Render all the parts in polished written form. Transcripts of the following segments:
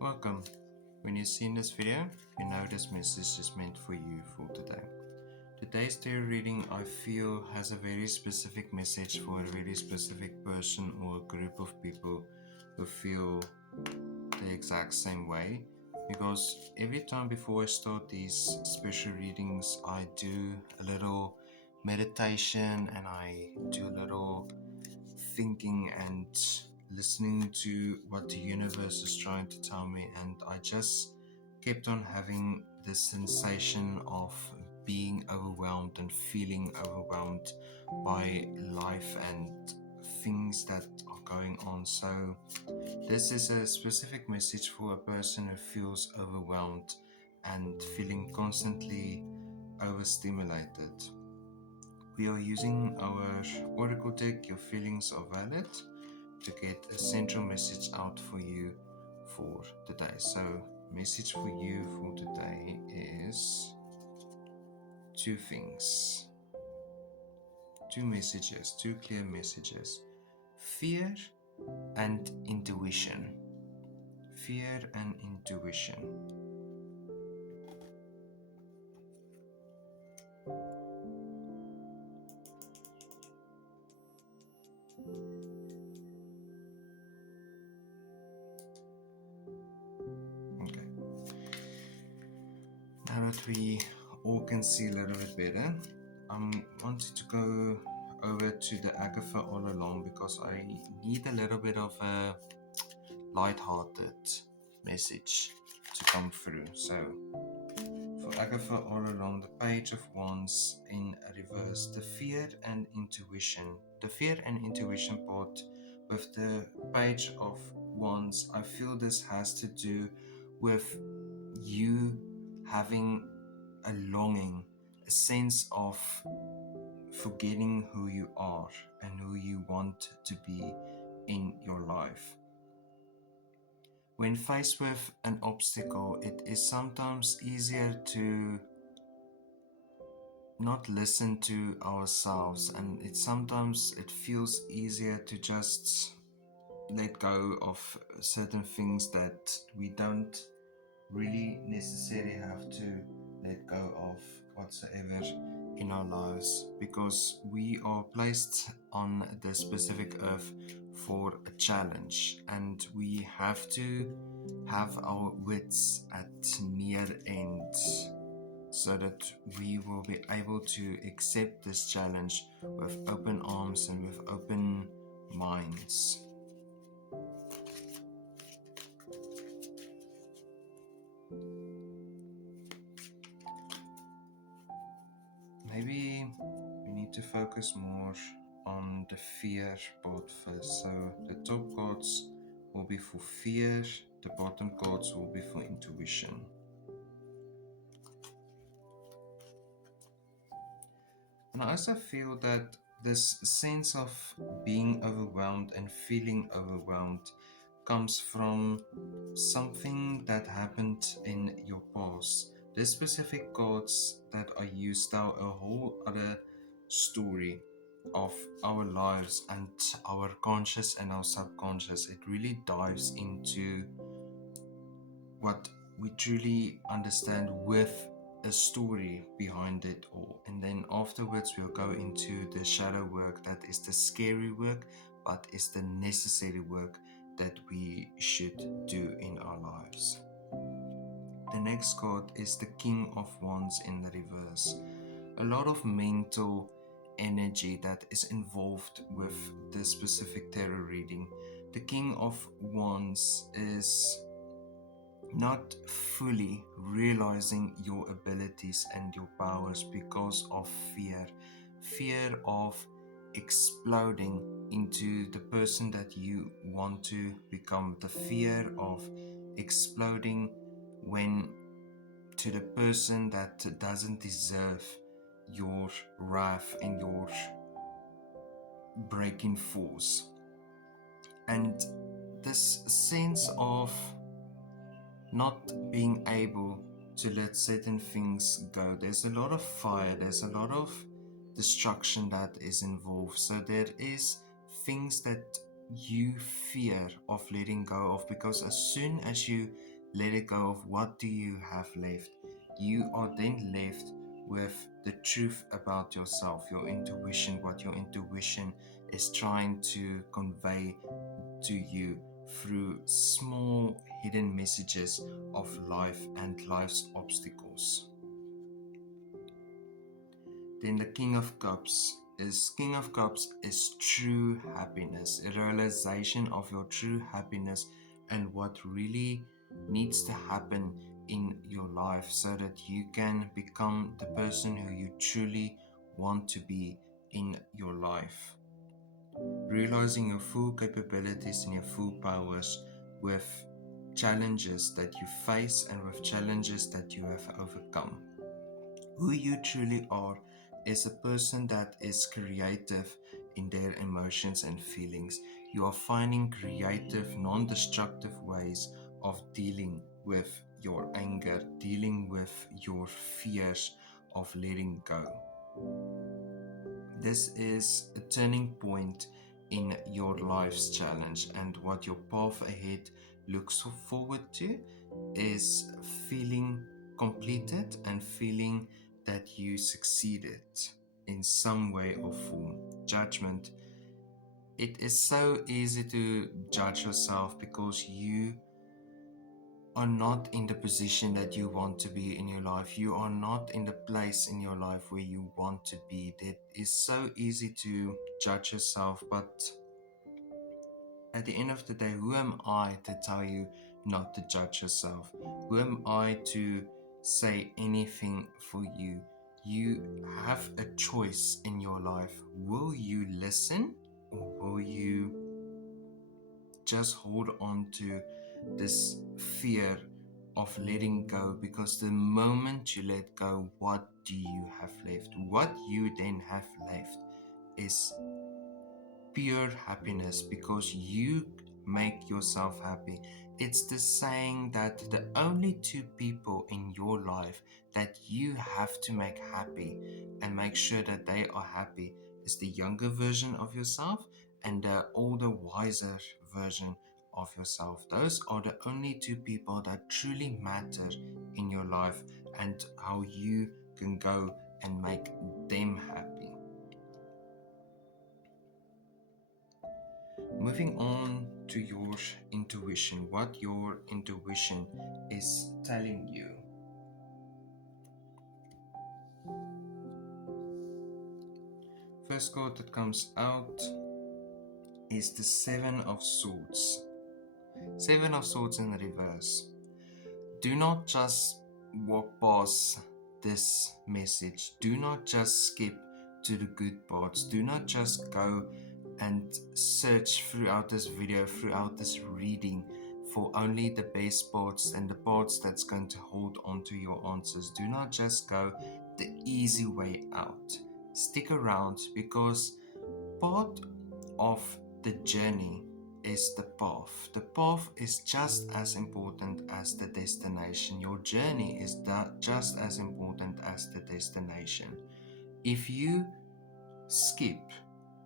Welcome. When you see this video, you know this message is meant for you for today. Today's tarot reading, I feel, has a very specific message for a very specific person or a group of people who feel the exact same way. Because every time before I start these special readings, I do a little meditation and I do a little thinking and listening to what the universe is trying to tell me, and I just kept on having this sensation of being overwhelmed and feeling overwhelmed by life and things that are going on. So this is a specific message for a person who feels overwhelmed and feeling constantly overstimulated. We are using our Oracle deck, Your Feelings Are Valid, to get a central message out for you for today. So, message for you for today is two things, two messages, two clear messages: fear and intuition. Fear and intuition. Okay. Now that we all can see a little bit better, I wanted to go over to the Agatha all along because I need a little bit of a light-hearted message to come through. So for Agatha all along, the Page of Wands in reverse, the fear and intuition. The fear and intuition part with the Page of Wands, I feel this has to do with you having a longing, a sense of forgetting who you are and who you want to be in your life. When faced with an obstacle, it is sometimes easier to not listen to ourselves, and it feels easier to just let go of certain things that we don't really necessarily have to let go of whatsoever in our lives, because we are placed on this specific earth for a challenge, and we have to have our wits at near end so that we will be able to accept this challenge with open arms and with open minds. Maybe we need to focus more on the fear part first. So the top cards will be for fear, the bottom cards will be for intuition. And I also feel that this sense of being overwhelmed and feeling overwhelmed comes from something that happened in your past. The specific cards that I use tell a whole other story of our lives and our conscious and our subconscious. It really dives into what we truly understand with a story behind it all. And then afterwards, we'll go into the shadow work, that is the scary work, but is the necessary work that we should do in our lives. The next card is the King of Wands in the reverse. A lot of mental energy that is involved with this specific tarot reading. The King of Wands is not fully realizing your abilities and your powers because of fear. Fear of exploding into the person that you want to become. The fear of exploding when to the person that doesn't deserve your wrath and your breaking force. And this sense of not being able to let certain things go. There's a lot of fire, there's a lot of destruction that is involved. So there is things that you fear of letting go of, because as soon as you let it go of what do you have left, you are then left with the truth about yourself, your intuition, what your intuition is trying to convey to you through small hidden messages of life and life's obstacles. Then the King of Cups is true happiness, a realization of your true happiness and what really needs to happen in your life so that you can become the person who you truly want to be in your life. Realizing your full capabilities and your full powers with challenges that you face and with challenges that you have overcome. Who you truly are is a person that is creative in their emotions and feelings. You are finding creative, non destructive ways of dealing with your anger, dealing with your fears of letting go. This is a turning point in your life's challenge, and what your path ahead looks forward to is feeling completed and feeling that you succeeded in some way or form. Judgment. It is so easy to judge yourself because you are not in the position that you want to be in your life. You are not in the place in your life where you want to be. It is so easy to judge yourself, but at the end of the day, who am I to tell you not to judge yourself? Who am I to say anything for you? You have a choice in your life. Will you listen or will you just hold on to this fear of letting go? Because the moment you let go, what do you have left? What you then have left is pure happiness because you make yourself happy. It's the saying that the only two people in your life that you have to make happy and make sure that they are happy is the younger version of yourself and the older, wiser version of yourself. Those are the only two people that truly matter in your life and how you can go and make them happy. Moving on to your intuition, what your intuition is telling you. First card that comes out is the Seven of Swords. Seven of Swords in reverse. Do not just walk past this message. Do not just skip to the good parts. Do not just go and search throughout this video, throughout this reading, for only the best parts and the parts that's going to hold on to your answers. Do not just go the easy way out. Stick around because part of the journey is the path. The path is just as important as the destination. Your journey is just as important as the destination. If you skip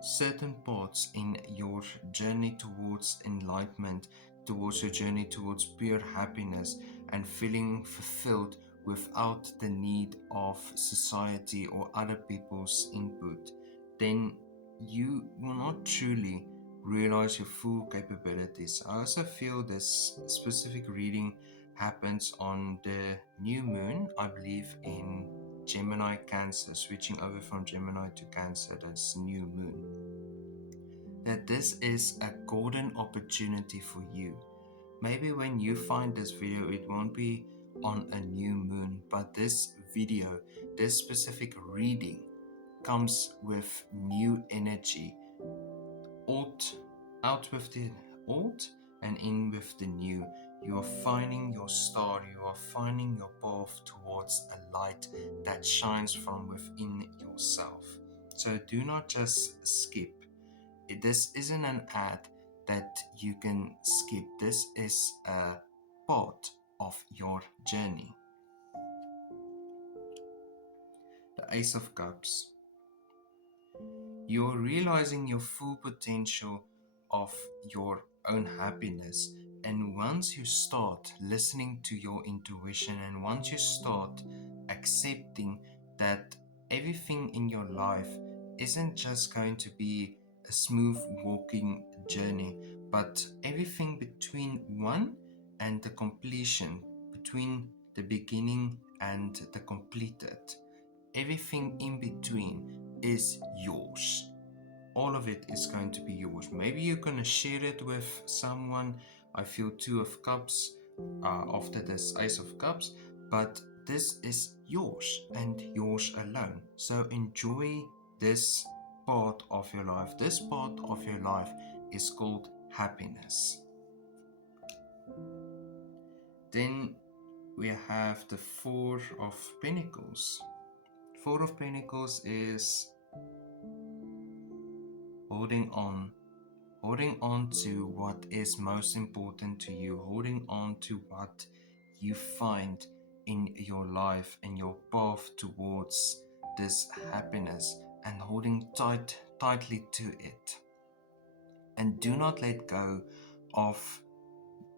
certain parts in your journey towards enlightenment, towards your journey towards pure happiness and feeling fulfilled without the need of society or other people's input, then you will not truly realize your full capabilities. I also feel this specific reading happens on the new moon, I believe in Gemini Cancer, switching over from Gemini to Cancer, that's new moon. That this is a golden opportunity for you. Maybe when you find this video, it won't be on a new moon, but this video, this specific reading, comes with new energy. Out with the old and in with the new. You are finding your star, you are finding your path towards a light that shines from within yourself. So do not just skip. This isn't an ad that you can skip. This is a part of your journey. The Ace of Cups. You're realizing your full potential of your own happiness And once you start listening to your intuition, and once you start accepting that everything in your life isn't just going to be a smooth walking journey, but everything between one and the completion, between the beginning and the completed, everything in between is yours. All of it is going to be yours. Maybe you're going to share it with someone. I feel Two of Cups after this Ace of Cups, but this is yours and yours alone. So enjoy this part of your life. This part of your life is called happiness. Then we have the Four of Pentacles. Four of Pentacles is holding on, holding on to what is most important to you, holding on to what you find in your life and your path towards this happiness, and holding tightly to it. And do not let go of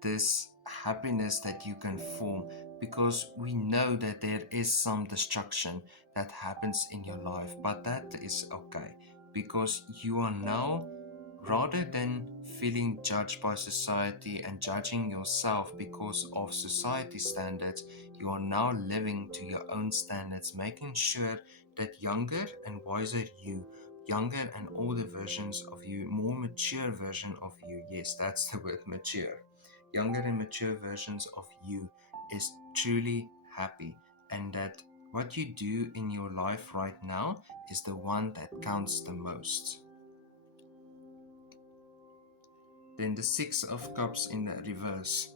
this happiness that you can form, because we know that there is some destruction that happens in your life, but that is okay, because you are now, rather than feeling judged by society and judging yourself because of society standards, you are now living to your own standards, making sure that younger and wiser you, younger and older versions of you, more mature version of you, yes, that's the word, mature, younger and mature versions of you is truly happy, and that what you do in your life right now is the one that counts the most. Then the Six of Cups in the reverse.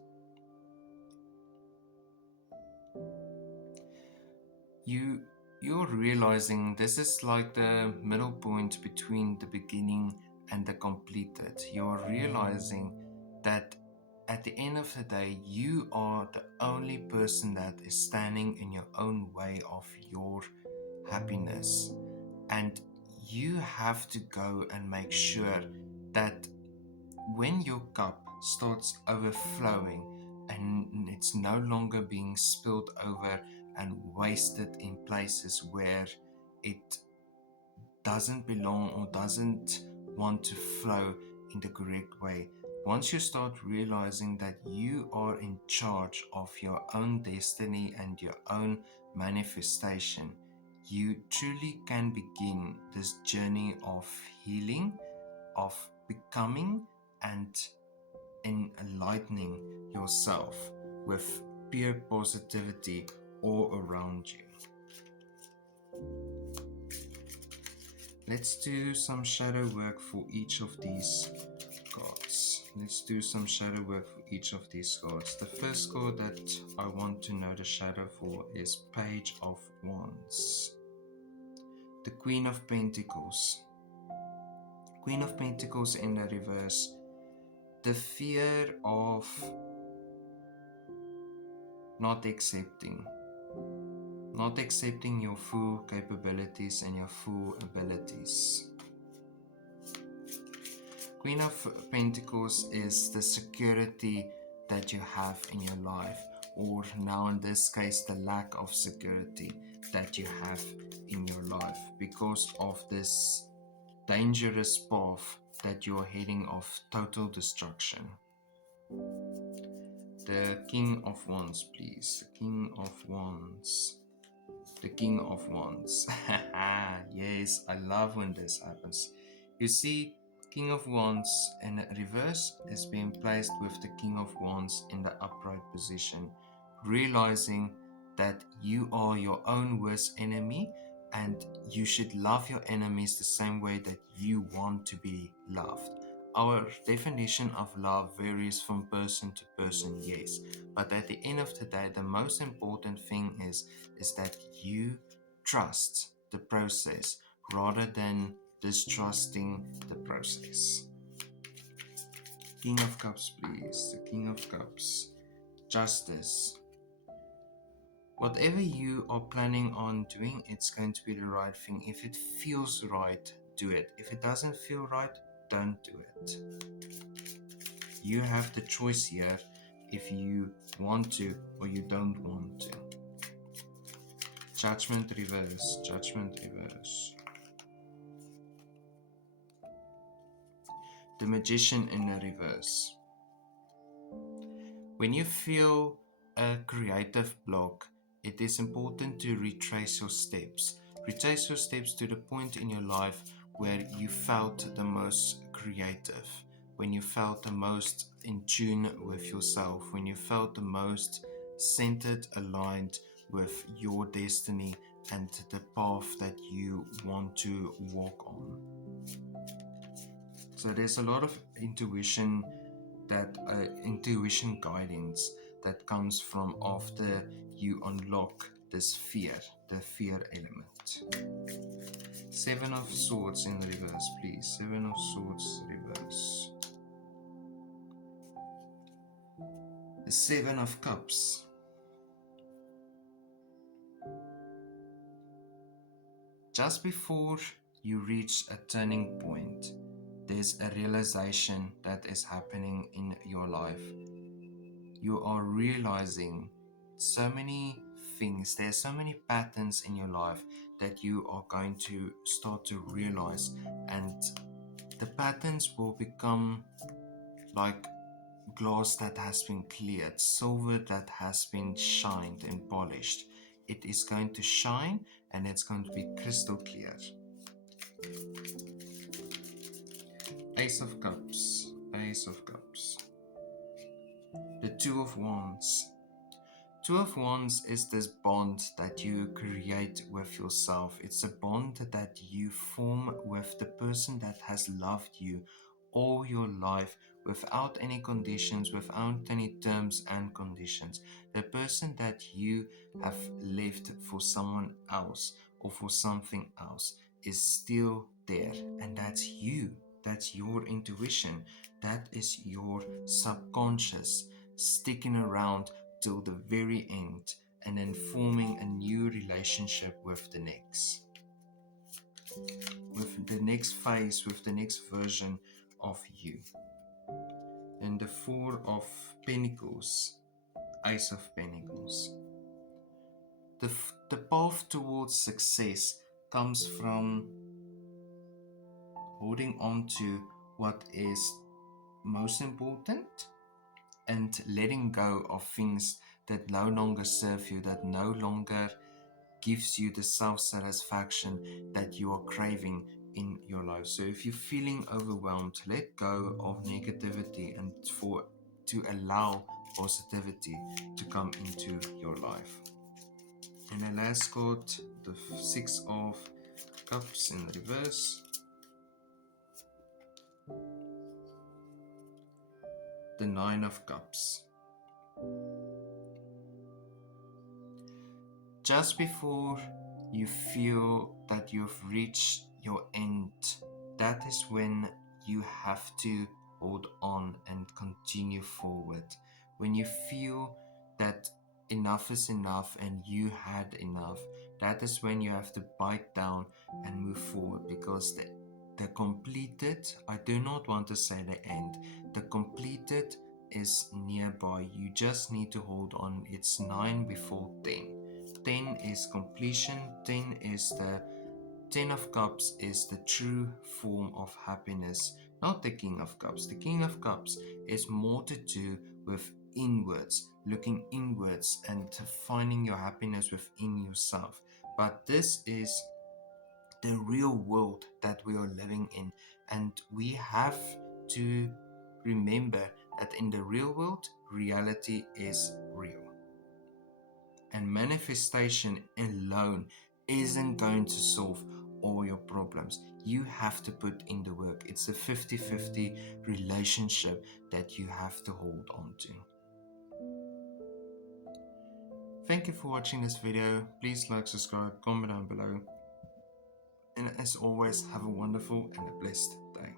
You you're realizing this is like the middle point between the beginning and the completed. You're realizing that at the end of the day, you are the only person that is standing in your own way of your happiness. And you have to go and make sure that when your cup starts overflowing and it's no longer being spilled over and wasted in places where it doesn't belong or doesn't want to flow in the correct way. Once you start realizing that you are in charge of your own destiny and your own manifestation, you truly can begin this journey of healing, of becoming, and in enlightening yourself with pure positivity all around you. Let's do some shadow work for each of these cards. Let's do some shadow work for each of these cards. The first card that I want to know the shadow for is Page of Wands. The Queen of Pentacles. Queen of Pentacles in the reverse. The fear of not accepting your full capabilities and your full abilities. Queen of Pentacles is the security that you have in your life, or now in this case the lack of security that you have in your life because of this dangerous path that you are heading of total destruction. The King of Wands, please. The King of Wands. The King of Wands. Yes, I love when this happens. You see, King of Wands in reverse is being placed with the King of Wands in the upright position, realizing that you are your own worst enemy and you should love your enemies the same way that you want to be loved. Our definition of love varies from person to person, yes, but at the end of the day, the most important thing is that you trust the process rather than distrusting the process. King of Cups, please. The King of Cups. Justice. Whatever you are planning on doing, it's going to be the right thing. If it feels right, do it. If it doesn't feel right, don't do it. You have the choice here if you want to or you don't want to. Judgment reverse, judgment reverse. The Magician in the reverse. When you feel a creative block, it is important to retrace your steps. Retrace your steps to the point in your life where you felt the most creative, when you felt the most in tune with yourself, when you felt the most centered, aligned with your destiny and the path that you want to walk on. So there's a lot of intuition guidance that comes from after you unlock this fear, the fear element. 7 of Swords in reverse, please. 7 of Swords reverse. The 7 of Cups. Just before you reach a turning point, there's a realization that is happening in your life. You are realizing so many things, there's so many patterns in your life that you are going to start to realize, and the patterns will become like glass that has been cleared, silver that has been shined and polished. It is going to shine and it's going to be crystal clear. Ace of Cups, Ace of Cups. The 2 of Wands. 2 of Wands is this bond that you create with yourself. It's a bond that you form with the person that has loved you all your life without any conditions, without any terms and conditions. The person that you have left for someone else or for something else is still there, and that's you. That's your intuition. That is your subconscious sticking around till the very end and then forming a new relationship with the next phase, with the next version of you. And the 4 of Pentacles, Ace of Pentacles. The path towards success comes from holding on to what is most important and letting go of things that no longer serve you, that no longer gives you the self-satisfaction that you are craving in your life. So if you're feeling overwhelmed, let go of negativity and to allow positivity to come into your life. And the last card, the 6 of Cups in reverse. The 9 of Cups. Just before you feel that you've reached your end, that is when you have to hold on and continue forward. When you feel that enough is enough and you had enough, that is when you have to bite down and move forward, because the completed, I do not want to say the end, the completed is nearby. You just need to hold on. It's 9 before 10. 10 is completion. 10 is the 10 of Cups is the true form of happiness, not the King of Cups. The King of Cups is more to do with inwards, looking inwards and finding your happiness within yourself. But this is the real world that we are living in, and we have to remember that in the real world, reality is real. And manifestation alone isn't going to solve all your problems. You have to put in the work. It's a 50-50 relationship that you have to hold on to. Thank you for watching this video. Please like, subscribe, comment down below. And as always, have a wonderful and a blessed day.